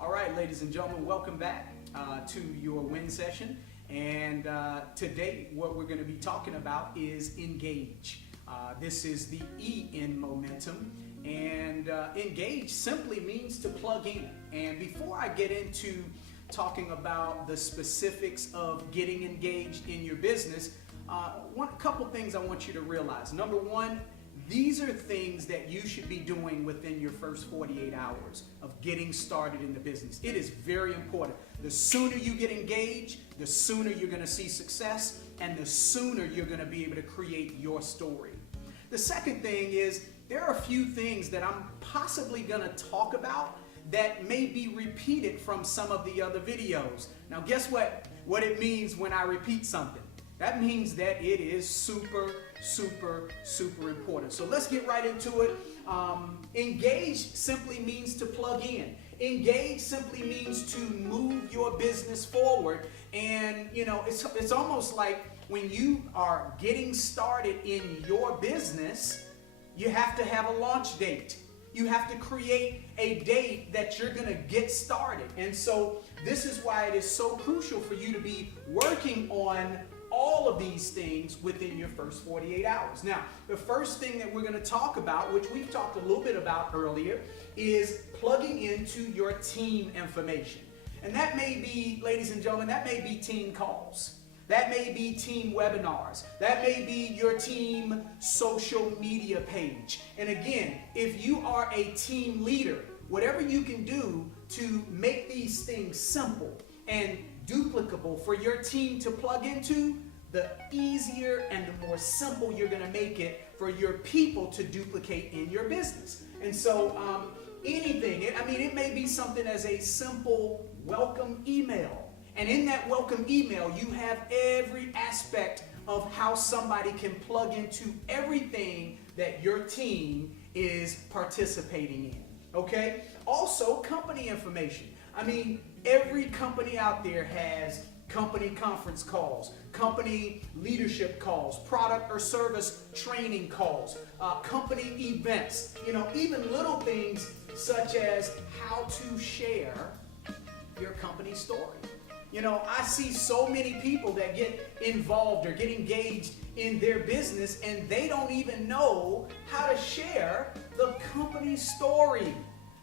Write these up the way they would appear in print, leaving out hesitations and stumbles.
All right, ladies and gentlemen, welcome back to your win session. And today what we're going to be talking about is engage. This is the E in momentum. And engage simply means to plug in. And before I get into talking about the specifics of getting engaged in your business, a couple things I want you to realize. Number one, these are things that you should be doing within your first 48 hours of getting started in the business. It is very important. The sooner you get engaged, the sooner you're going to see success, and the sooner you're going to be able to create your story. The second thing is there are a few things that I'm possibly going to talk about that may be repeated from some of the other videos. Now, guess what it means when I repeat something? That means that it is super important. So let's get right into it. Engage simply means to plug in. Engage simply means to move your business forward. And you know, it's almost like when you are getting started in your business, you have to have a launch date. You have to create a date that you're going to get started. And so this is why it is so crucial for you to be working on all of these things within your first 48 hours. Now, the first thing that we're going to talk about, which we've talked a little bit about earlier, is plugging into your team information. And that may be, ladies and gentlemen, that may be team calls. That may be team webinars. That may be your team social media page. And again, if you are a team leader, whatever you can do to make these things simple and duplicable for your team to plug into, the easier and the more simple you're going to make it for your people to duplicate in your business. And so anything, it may be something as a simple welcome email. And in that welcome email, you have every aspect of how somebody can plug into everything that your team is participating in. Okay? Also, company information. Every company out there has company conference calls, company leadership calls, product or service training calls, company events, even little things such as how to share your company story. I see so many people that get involved or get engaged in their business and they don't even know how to share the company story.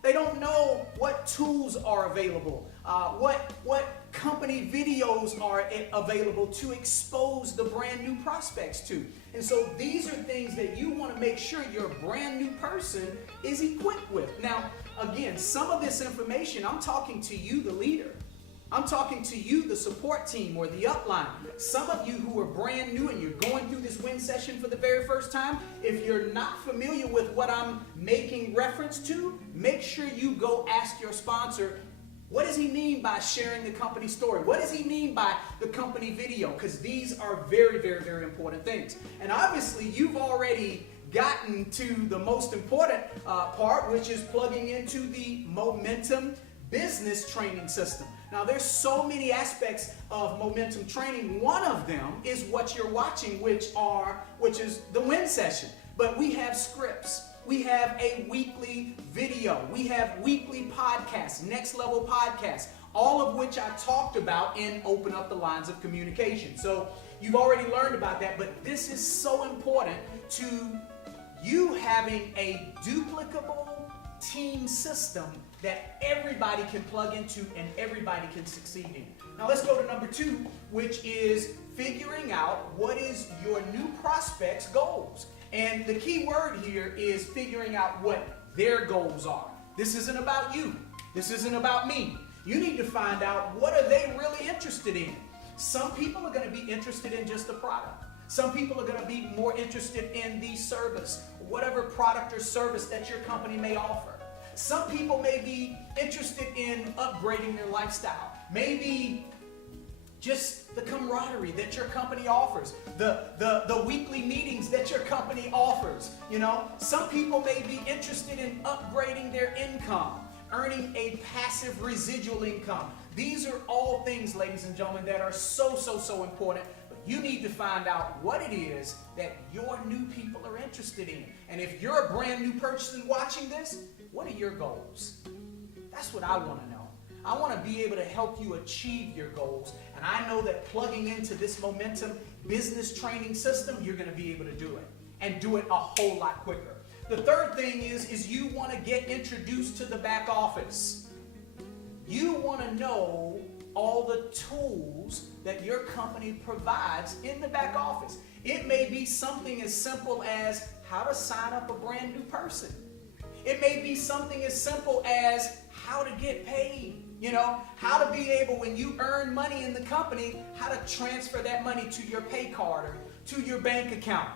They don't know what tools are available, what company videos are available to expose the brand new prospects to. And so these are things that you want to make sure your brand new person is equipped with. Now, again, some of this information, I'm talking to you, the leader. I'm talking to you, the support team or the upline. Some of you who are brand new and you're going through this win session for the very first time, if you're not familiar with what I'm making reference to, make sure you go ask your sponsor, what does he mean by sharing the company story? What does he mean by the company video? Because these are very important things. And obviously you've already gotten to the most important part, which is plugging into the momentum business training system. Now, there's so many aspects of momentum training. One of them is what you're watching, which is the win session. But we have scripts. We have a weekly video. We have weekly podcasts, next level podcasts, all of which I talked about in Open Up the Lines of Communication. So you've already learned about that, but this is so important to you having a duplicable team system that everybody can plug into and everybody can succeed in. Now let's go to number 2, which is figuring out what is your new prospect's goals. And the key word here is figuring out what their goals are. This isn't about you. This isn't about me. You need to find out what are they really interested in. Some people are going to be interested in just the product. Some people are going to be more interested in the service, whatever product or service that your company may offer. Some people may be interested in upgrading their lifestyle. Maybe just the camaraderie that your company offers, the weekly meetings that your company offers. Some people may be interested in upgrading their income, earning a passive residual income. These are all things, ladies and gentlemen, that are so important. You need to find out what it is that your new people are interested in. And if you're a brand new person watching this, what are your goals? That's what I want to know. I want to be able to help you achieve your goals. And I know that plugging into this Momentum business training system, you're going to be able to do it and do it a whole lot quicker. The third thing is you want to get introduced to the back office. You want to know all the tools that your company provides in the back office. It may be something as simple as how to sign up a brand new person. It may be something as simple as how to get paid. How to be able, when you earn money in the company, how to transfer that money to your pay card or to your bank account.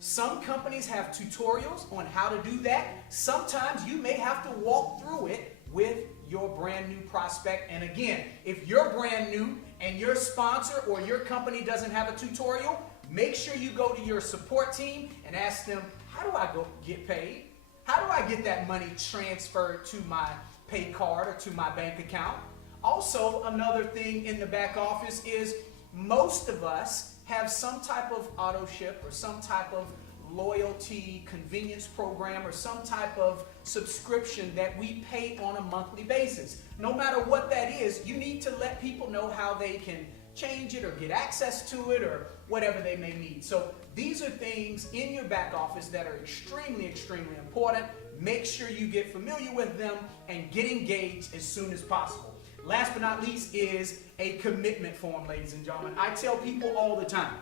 Some companies have tutorials on how to do that. Sometimes you may have to walk through it with your brand new prospect. And again, if you're brand new and your sponsor or your company doesn't have a tutorial, make sure you go to your support team and ask them, how do I go get paid? How do I get that money transferred to my pay card or to my bank account? Also, another thing in the back office is most of us have some type of auto ship or some type of loyalty convenience program or some type of subscription that we pay on a monthly basis. No matter what that is, you need to let people know how they can change it or get access to it or whatever they may need. So these are things in your back office that are extremely, extremely important. Make sure you get familiar with them and get engaged as soon as possible. Last but not least is a commitment form, ladies and gentlemen. I tell people all the time,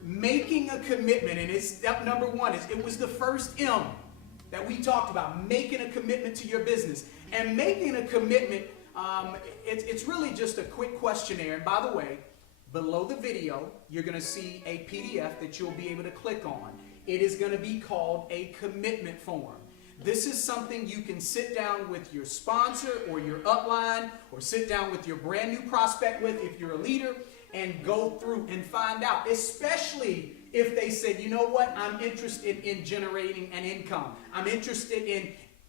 making a commitment, and it's step number one, it was the first M that we talked about, making a commitment to your business. And making a commitment, it's really just a quick questionnaire. And by the way, below the video, you're going to see a PDF that you'll be able to click on. It is going to be called a commitment form. This is something you can sit down with your sponsor or your upline or sit down with your brand new prospect with if you're a leader and go through and find out, especially if they said, you know what, I'm interested in generating an income. I'm interested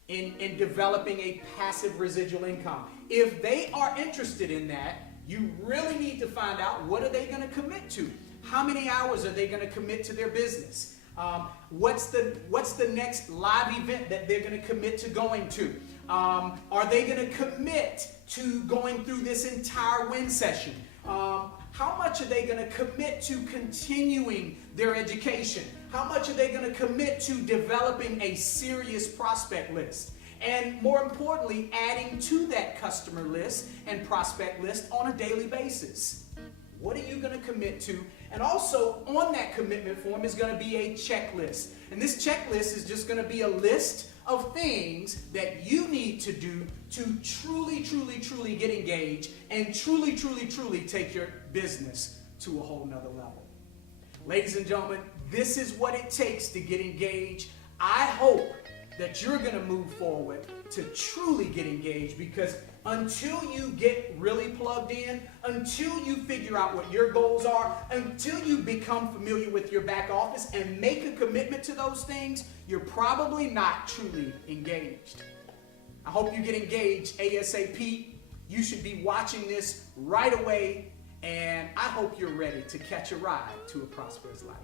in developing a passive residual income. If they are interested in that, you really need to find out, what are they going to commit to? How many hours are they going to commit to their business? What's the next live event that they're going to commit to going to? Are they going to commit to going through this entire win session? How much are they going to commit to continuing their education? How much are they going to commit to developing a serious prospect list? And more importantly, adding to that customer list and prospect list on a daily basis. What are you going to commit to? And also on that commitment form is going to be a checklist. And this checklist is just going to be a list of things that you need to do to truly, truly, truly get engaged and truly, truly, truly take your business to a whole nother level. Ladies and gentlemen, this is what it takes to get engaged. I hope that you're going to move forward to truly get engaged, because until you get really plugged in, until you figure out what your goals are, until you become familiar with your back office and make a commitment to those things, you're probably not truly engaged. I hope you get engaged ASAP. You should be watching this right away, and I hope you're ready to catch a ride to a prosperous life.